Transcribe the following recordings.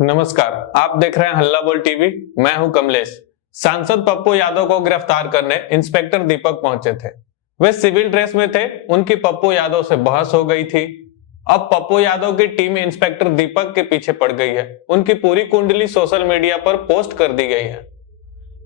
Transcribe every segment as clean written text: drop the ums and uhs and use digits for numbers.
नमस्कार, आप देख रहे हैं हल्ला बोल टीवी। मैं हूं कमलेश। सांसद पप्पू यादव को गिरफ्तार करने इंस्पेक्टर दीपक पहुंचे थे। वे सिविल ड्रेस में थे। उनकी पप्पू यादव से बहस हो गई थी। अब पप्पू यादव की टीम इंस्पेक्टर दीपक के पीछे पड़ गई है। उनकी पूरी कुंडली सोशल मीडिया पर पोस्ट कर दी गई है।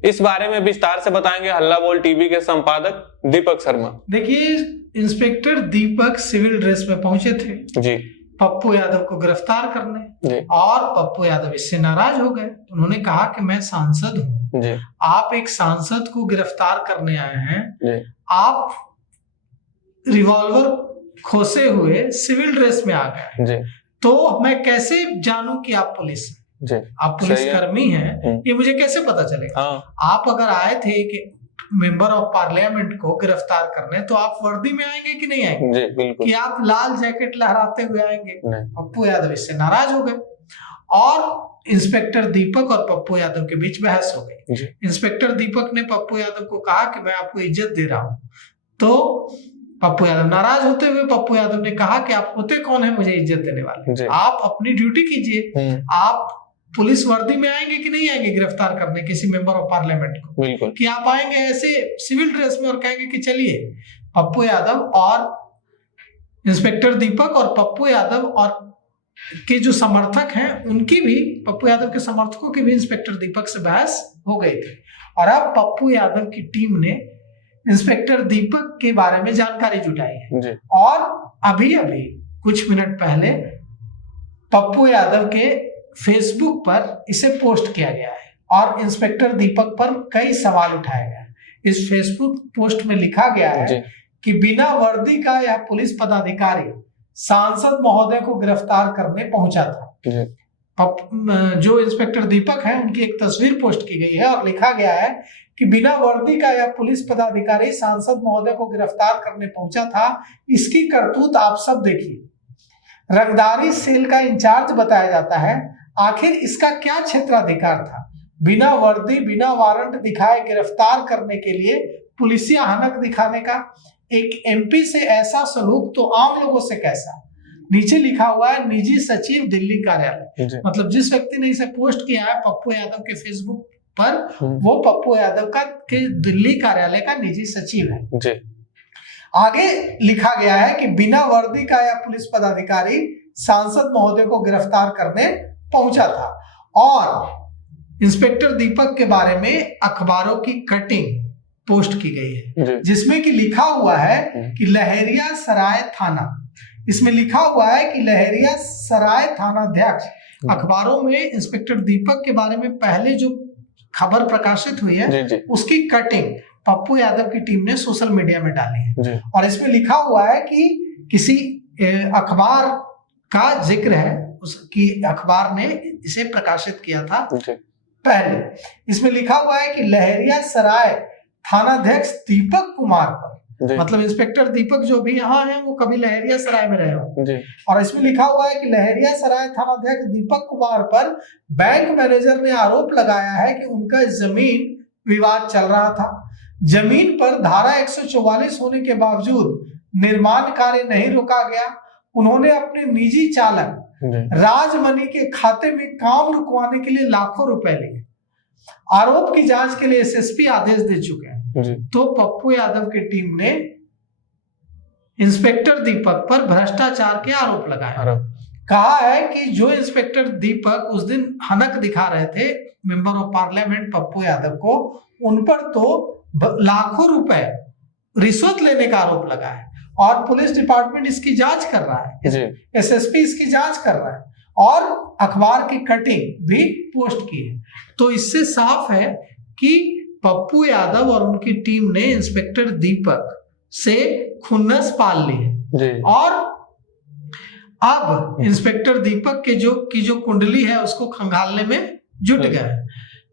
इस बारे में विस्तार से बताएंगे हल्ला बोल टीवी के संपादक दीपक शर्मा। देखिए, इंस्पेक्टर दीपक सिविल ड्रेस में पहुंचे थे जी पप्पू यादव को गिरफ्तार करने जी और पप्पू यादव इससे नाराज हो गए। उन्होंने कहा कि मैं सांसद हूं जी आप एक सांसद को गिरफ्तार करने आए हैं जी आप रिवॉल्वर खोसे हुए सिविल ड्रेस में आ गए जी तो मैं कैसे जानूं कि आप पुलिस जी आप पुलिस कर्मी हैं? ये मुझे कैसे पता चलेगा? हाँ आप अगर आए थे कि मेंबर ऑफ पार्लियामेंट को गिरफ्तार करने तो आप वर्दी में आएंगे कि नहीं आएंगे? जी बिल्कुल। कि आप लाल जैकेट लहराते हुए आएंगे? नहीं। पप्पू यादव इससे नाराज हो गए और इंस्पेक्टर दीपक और पप्पू यादव के बीच बहस हो गई। इंस्पेक्टर दीपक ने पप्पू यादव को कहा कि मैं आपको इज्जत दे रहा हूं, तो पप्पू यादव नाराज होते हुए पप्पू यादव ने कहा कि आप होते कौन है मुझे इज्जत देने वाले? आप अपनी ड्यूटी कीजिए। आप पुलिस वर्दी में आएंगे कि नहीं आएंगे गिरफ्तार करने किसी मेंबर ऑफ पार्लियामेंट को? बिल्कुल। कि आप आएंगे ऐसे सिविल ड्रेस में और कहेंगे कि चलिए? पप्पू यादव और इंस्पेक्टर दीपक और पप्पू यादव और के जो समर्थक हैं उनकी भी, पप्पू यादव के समर्थकों की भी इंस्पेक्टर दीपक से बहस हो गई थी। और अब पप्पू यादव की टीम ने इंस्पेक्टर दीपक के बारे में जानकारी जुटाई है और अभी अभी कुछ मिनट पहले पप्पू यादव के फेसबुक पर इसे पोस्ट किया गया है और इंस्पेक्टर दीपक पर कई सवाल उठाए गए। इस फेसबुक पोस्ट में लिखा गया है कि बिना वर्दी का यह पुलिस पदाधिकारी सांसद महोदय को गिरफ्तार करने पहुंचा था। जो इंस्पेक्टर दीपक है उनकी एक तस्वीर पोस्ट की गई है और लिखा गया है कि बिना वर्दी का यह पुलिस पदाधिकारी सांसद महोदय को गिरफ्तार करने पहुंचा था। इसकी करतूत आप सब देखिए। रंगदारी सेल का इंचार्ज बताया जाता है। आखिर इसका क्या क्षेत्राधिकार था? बिना वर्दी बिना वारंट दिखाए गिरफ्तार करने के लिए पुलिसिया हनक दिखाने का? एक एमपी से ऐसा सलूक तो आम लोगों से कैसा? नीचे लिखा हुआ है निजी सचिव दिल्ली कार्यालय। मतलब जिस व्यक्ति ने इसे पोस्ट किया है पप्पू यादव के फेसबुक पर, वो पप्पू यादव का के दिल्ली कार्यालय का निजी सचिव है। आगे लिखा गया है कि बिना वर्दी का यह पुलिस पदाधिकारी सांसद महोदय को गिरफ्तार करने पहुंचा था। और इंस्पेक्टर दीपक के बारे में अखबारों की कटिंग पोस्ट की गई है जिसमें कि लिखा हुआ है कि लहरिया सराय थाना, इसमें लिखा हुआ है कि लहरिया सराय थानाध्यक्ष। अखबारों में इंस्पेक्टर दीपक के बारे में पहले जो खबर प्रकाशित हुई है उसकी कटिंग पप्पू यादव की टीम ने सोशल मीडिया में डाली है और इसमें लिखा हुआ है कि किसी अखबार का जिक्र है, उसकी अखबार ने इसे प्रकाशित किया था पहले। इसमें लिखा हुआ है कि लहरिया सराय थानाध्यक्ष दीपक कुमार पर, मतलब इंस्पेक्टर दीपक जो भी यहाँ है वो कभी लहरिया सराय में रहे हो। और इसमें लिखा हुआ है कि लहरिया सराय थानाध्यक्ष दीपक कुमार पर बैंक मैनेजर ने आरोप लगाया है कि उनका जमीन विवाद चल रहा था। जमीन पर धारा 144 होने के बावजूद निर्माण कार्य नहीं रोका गया। उन्होंने अपने निजी चालक राजमणि के खाते में काम रुकवाने के लिए लाखों रुपए लिए। आरोप की जांच के लिए एसएसपी आदेश दे चुके हैं। तो पप्पू यादव की टीम ने इंस्पेक्टर दीपक पर भ्रष्टाचार के आरोप लगाए। कहा है कि जो इंस्पेक्टर दीपक उस दिन हनक दिखा रहे थे member of parliament Pappu Yadav को, उन पर तो लाखों रुपए रिश्वत लेने का आरोप लगा है और पुलिस डिपार्टमेंट इसकी जांच कर रहा है। एसएसपी इसकी जांच कर रहा है और अखबार की कटिंग भी पोस्ट की है। तो इससे साफ है कि पप्पू यादव और उनकी टीम ने इंस्पेक्टर दीपक से खुन्नस पाल ली है और अब इंस्पेक्टर दीपक के जो कुंडली है उसको खंगालने में जुट गए हैं।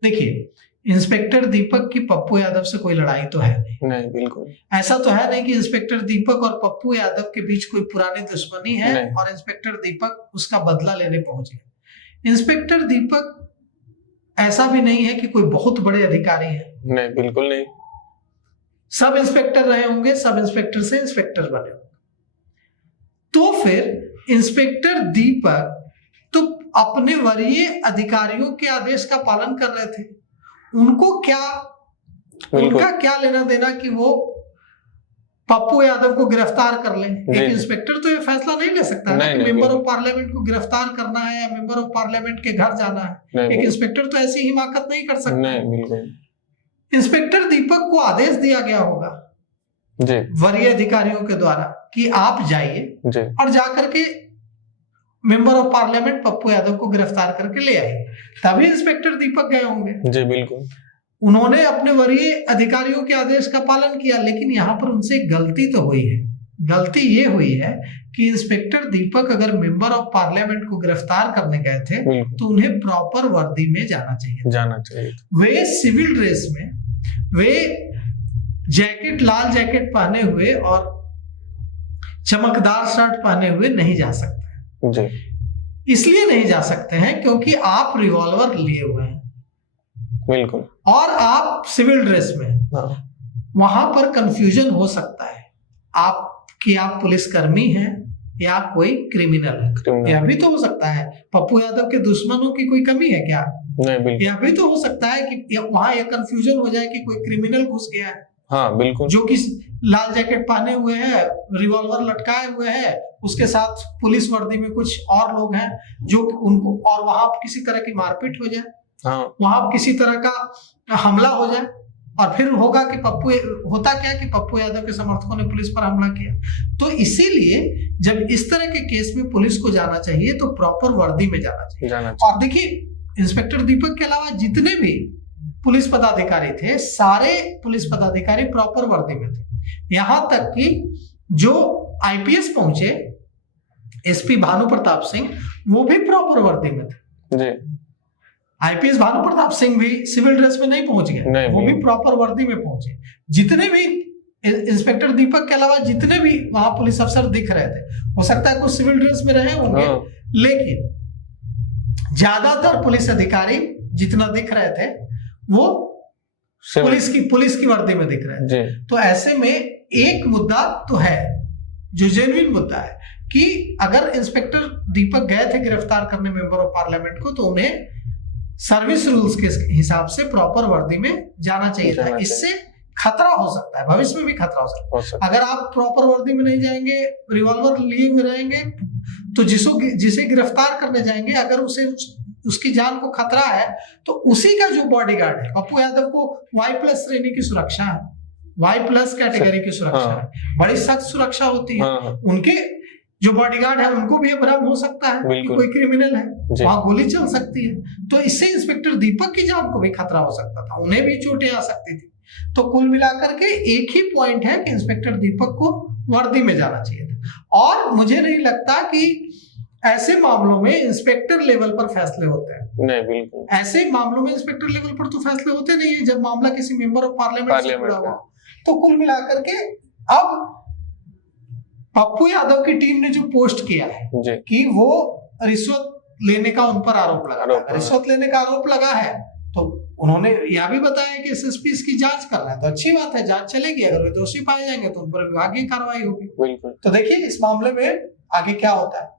देखिए, इंस्पेक्टर दीपक की पप्पू यादव से कोई लड़ाई तो है नहीं, बिल्कुल ऐसा तो है नहीं कि इंस्पेक्टर दीपक और पप्पू यादव के बीच कोई पुरानी दुश्मनी है और इंस्पेक्टर दीपक उसका बदला लेने पहुंचे। इंस्पेक्टर दीपक ऐसा भी नहीं है कि कोई बहुत बड़े अधिकारी है, नहीं बिल्कुल नहीं। सब इंस्पेक्टर रहे होंगे, सब इंस्पेक्टर से इंस्पेक्टर बने होंगे। तो फिर इंस्पेक्टर दीपक तो अपने वरीय अधिकारियों के आदेश का पालन कर रहे थे। उनको क्या, उनका क्या लेना देना कि वो पप्पू यादव को गिरफ्तार कर ले। एक इंस्पेक्टर तो ये फैसला नहीं ले सकता है कि मेंबर ऑफ पार्लियामेंट को गिरफ्तार करना है या मेंबर ऑफ पार्लियामेंट के घर जाना है। एक इंस्पेक्टर तो ऐसी हिमाकत नहीं कर सकता। इंस्पेक्टर दीपक को आदेश दिया गया होगा वरीय अधिकारियों के द्वारा कि आप जाइए और जाकर के member of parliament Pappu Yadav को गिरफ्तार करके ले आए, तभी इंस्पेक्टर दीपक गए होंगे। जी बिल्कुल। उन्होंने अपने वरीय अधिकारियों के आदेश का पालन किया, लेकिन यहाँ पर उनसे गलती तो हुई है। गलती ये हुई है कि इंस्पेक्टर दीपक अगर मेंबर ऑफ पार्लियामेंट को गिरफ्तार करने गए थे तो उन्हें प्रॉपर वर्दी में जाना चाहिए। वे सिविल ड्रेस में, वे जैकेट, लाल जैकेट पहने हुए और चमकदार शर्ट पहने हुए नहीं जा सकते जी। इसलिए नहीं जा सकते हैं क्योंकि आप रिवॉल्वर लिए हुए हैं बिल्कुल, और आप सिविल ड्रेस में। वहां पर कंफ्यूजन हो सकता है आप पुलिसकर्मी हैं या कोई क्रिमिनल है। यह भी तो हो सकता है पप्पू यादव के दुश्मनों की कोई कमी है क्या? नहीं, यह भी तो हो सकता है कि वहां यह कंफ्यूजन हो जाए कि कोई क्रिमिनल घुस गया है। हाँ बिल्कुल, जो कि लाल जैकेट पहने हुए है, रिवॉल्वर लटकाए हुए है, उसके साथ पुलिस वर्दी में कुछ और लोग हैं जो उनको, और वहां किसी तरह की मारपीट हो जाए, वहां किसी तरह का हमला हो जाए, और फिर होगा कि होता क्या कि पप्पू यादव के समर्थकों ने पुलिस पर हमला किया। तो इसीलिए जब इस तरह के केस में पुलिस को जाना चाहिए तो प्रॉपर वर्दी में जाना चाहिए। और देखिए, इंस्पेक्टर दीपक के अलावा जितने भी पुलिस पदाधिकारी थे, सारे पुलिस पदाधिकारी प्रॉपर वर्दी में थे। यहां तक कि जो आईपीएस पहुंचे, एसपी भानु प्रताप सिंह, वो भी प्रॉपर वर्दी में थे जी। आईपीएस भानु प्रताप सिंह भी सिविल ड्रेस में नहीं पहुंच गए, वो भी प्रॉपर वर्दी में पहुंचे। जितने भी इंस्पेक्टर दीपक के अलावा जितने भी वहां पुलिस अफसर दिख रहे थे, हो सकता है कुछ सिविल ड्रेस में रहे होंगे, लेकिन ज्यादातर पुलिस अधिकारी जितना दिख रहे थे वो पुलिस की वर्दी में दिख रहे थे। तो ऐसे में एक मुद्दा तो है जो जेन्युइन मुद्दा है कि अगर इंस्पेक्टर दीपक गए थे गिरफ्तार करने मेंबर ऑफ पार्लियामेंट को, तो उन्हें सर्विस रूल्स के हिसाब से प्रॉपर वर्दी में जाना चाहिए था। इससे खतरा हो सकता है, भविष्य में भी खतरा हो सकता है। अगर आप प्रॉपर वर्दी में नहीं जाएंगे, रिवॉल्वर लिए हुए रहेंगे, तो जिसे गिरफ्तार करने जाएंगे, अगर उसकी जान को खतरा है, तो उसी का जो बॉडीगार्ड है, पप्पू यादव को Y+ श्रेणी की सुरक्षा है, Y+ कैटेगरी की सुरक्षा है, बड़ी सख्त सुरक्षा होती है। उनके जो बॉडीगार्ड है उनको भी भ्रम हो सकता है कि कोई क्रिमिनल है, वहां गोली चल सकती है। तो इससे इंस्पेक्टर दीपक की जान को भी खतरा हो सकता था, उन्हें भी चोटें आ सकती थी। तो कुल मिलाकर के एक ही पॉइंट है कि इंस्पेक्टर दीपक को वर्दी में जाना चाहिए था। और मुझे नहीं लगता कि ऐसे मामलों में इंस्पेक्टर लेवल पर फैसले होते हैं। नहीं, बिल्कुल ऐसे मामलों में इंस्पेक्टर लेवल पर तो फैसले होते नहीं है जब मामला किसी मेंबर ऑफ पार्लियामेंट से जुड़ा हुआ। तो कुल मिलाकर के अब पप्पू यादव की टीम ने जो पोस्ट किया है कि वो रिश्वत लेने का उन पर आरोप लगा, रिश्वत लेने का आरोप लगा है, तो उन्होंने यह भी बताया कि एसएसपी इसकी जांच कर रहा है। तो अच्छी बात है, जांच चलेगी, अगर वे दोषी पाए जाएंगे तो उन पर विभागीय कार्रवाई होगी। तो देखिए इस मामले में आगे क्या होता है।